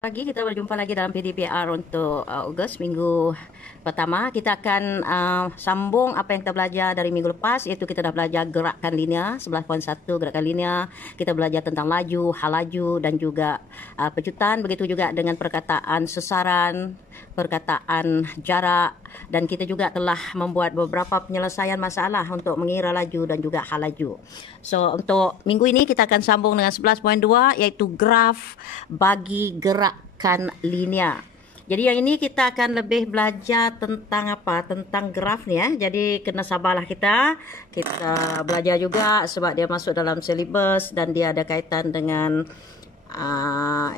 Pagi kita berjumpa lagi dalam PDPR untuk Ogos minggu pertama. Kita akan sambung apa yang kita belajar dari minggu lepas, iaitu kita dah belajar gerakan linear 11.1 gerakan linear. Kita belajar tentang laju, hal laju dan juga pecutan. Begitu juga dengan perkataan sesaran, perkataan jarak, dan kita juga telah membuat beberapa penyelesaian masalah untuk mengira laju dan juga hal laju. So untuk minggu ini kita akan sambung dengan 11.2, iaitu graf bagi gerakan linear. Jadi yang ini kita akan lebih belajar tentang apa? Tentang graf ni ya. Jadi kena sabarlah kita belajar juga sebab dia masuk dalam silibus dan dia ada kaitan dengan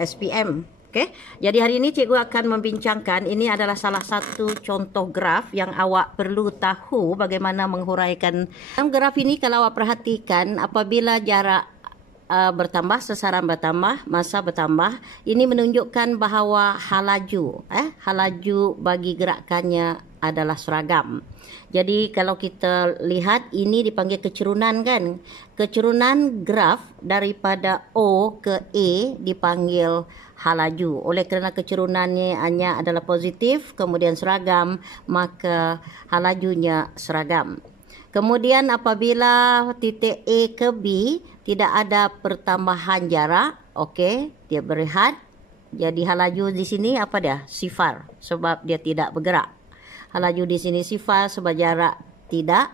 SPM. Okey. Jadi hari ini cikgu akan membincangkan, ini adalah salah satu contoh graf yang awak perlu tahu bagaimana menghuraikan. Dalam graf ini kalau awak perhatikan, apabila jarak bertambah, sesaran bertambah, masa bertambah, ini menunjukkan bahawa hal laju bagi gerakannya adalah seragam. Jadi kalau kita lihat, ini dipanggil kecerunan kan. Kecerunan graf daripada O ke E dipanggil hal laju. Oleh kerana kecurunannya hanya adalah positif, kemudian seragam, maka hal lajunya seragam. Kemudian apabila titik A ke B tidak ada pertambahan jarak, okey, dia berehat. Jadi hal laju di sini apa dia? Sifar, sebab dia tidak bergerak. Hal laju di sini sifar sebab jarak tidak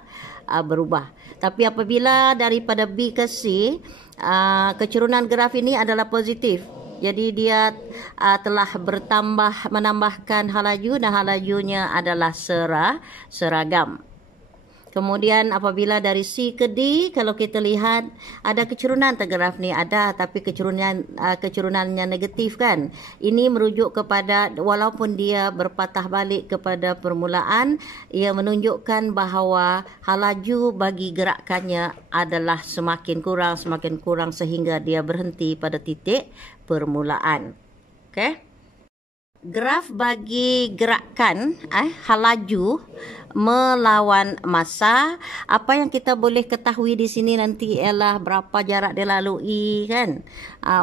berubah. Tapi apabila daripada B ke C, kecerunan graf ini adalah positif. Jadi dia telah menambahkan hal laju dan hal lajunya adalah seragam. Kemudian apabila dari C ke D, kalau kita lihat ada kecerunan graf ni ada, tapi kecurunannya negatif kan. Ini merujuk kepada, walaupun dia berpatah balik kepada permulaan, ia menunjukkan bahawa hal laju bagi gerakannya adalah semakin kurang sehingga dia berhenti pada titik permulaan. Okey. Graf bagi gerakan hal laju melawan masa, apa yang kita boleh ketahui di sini nanti ialah berapa jarak dia lalui kan.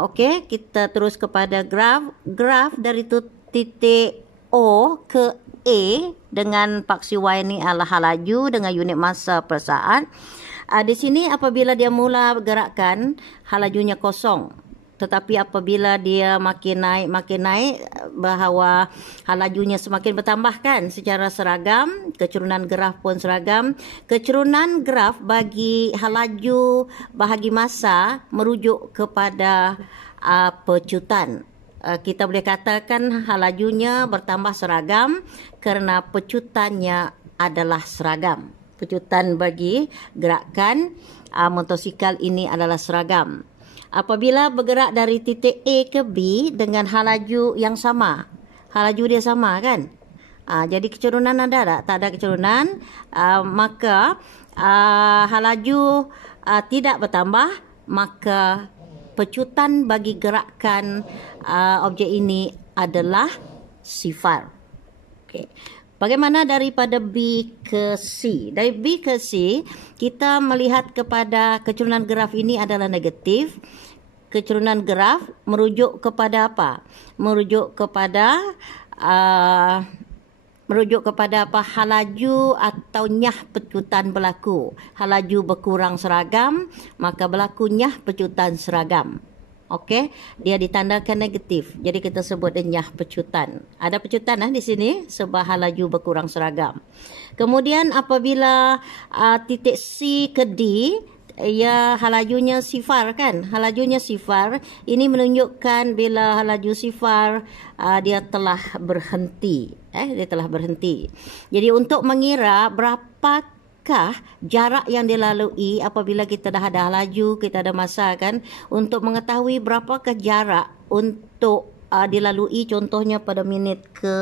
Okey, kita terus kepada graf dari titik O ke A dengan paksi Y ni adalah hal laju dengan unit masa per saat. Di sini apabila dia mula gerakan, hal lajunya kosong. Tetapi apabila dia makin naik, bahawa hal lajunya semakin bertambah kan secara seragam, kecerunan graf pun seragam. Kecerunan graf bagi hal laju bahagi masa merujuk kepada pecutan. Kita boleh katakan hal lajunya bertambah seragam kerana pecutannya adalah seragam. Pecutan bagi gerakan motosikal ini adalah seragam. Apabila bergerak dari titik A ke B dengan hal laju yang sama, hal laju dia sama kan. Jadi kecerunan ada tak? Tak ada kecerunan, maka hal laju tidak bertambah, maka pecutan bagi gerakan objek ini adalah sifar. Okay. Bagaimana daripada B ke C? Dari B ke C, kita melihat kepada kecerunan graf ini adalah negatif. Kecerunan graf merujuk kepada apa? Merujuk kepada apa? Hal laju atau nyah pecutan berlaku. Hal laju berkurang seragam, maka berlaku nyah pecutan seragam. Okey, dia ditandakan negatif. Jadi kita sebut dia nyah pecutan. Ada pecutan di sini sebab hal laju berkurang seragam. Kemudian apabila titik C ke D, ya hal lajunya sifar kan. Hal lajunya sifar. Ini menunjukkan bila hal laju sifar, dia telah berhenti. Dia telah berhenti. Jadi untuk mengira berapa jarak yang dilalui apabila kita dah ada laju, kita ada masa kan, untuk mengetahui berapakah jarak untuk dilalui, contohnya pada minit ke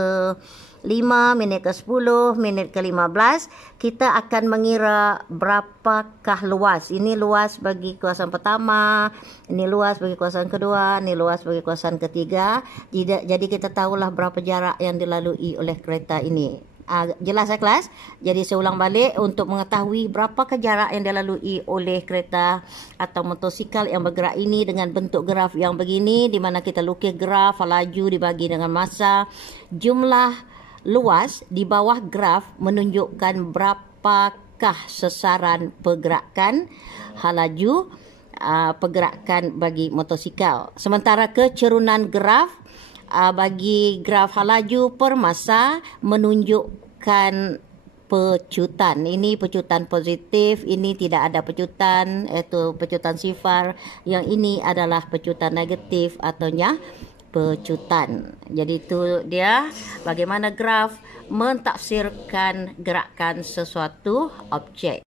5, minit ke 10, minit ke 15, kita akan mengira berapakah luas. Ini luas bagi kawasan pertama, ini luas bagi kawasan kedua, ini luas bagi kawasan ketiga. Jadi kita tahulah berapa jarak yang dilalui oleh kereta ini. Jelas ya kelas? Jadi saya ulang balik untuk mengetahui berapa jarak yang dilalui oleh kereta atau motosikal yang bergerak ini dengan bentuk graf yang begini, di mana kita lukis graf laju dibagi dengan masa. Jumlah luas di bawah graf menunjukkan berapakah sesaran pergerakan laju pergerakan bagi motosikal. Sementara kecerunan graf bagi graf laju per masa menunjukkan pecutan. Ini pecutan positif, ini tidak ada pecutan, iaitu pecutan sifar. Yang ini adalah pecutan negatif atau pecutan. Jadi itu dia bagaimana graf mentafsirkan gerakan sesuatu objek.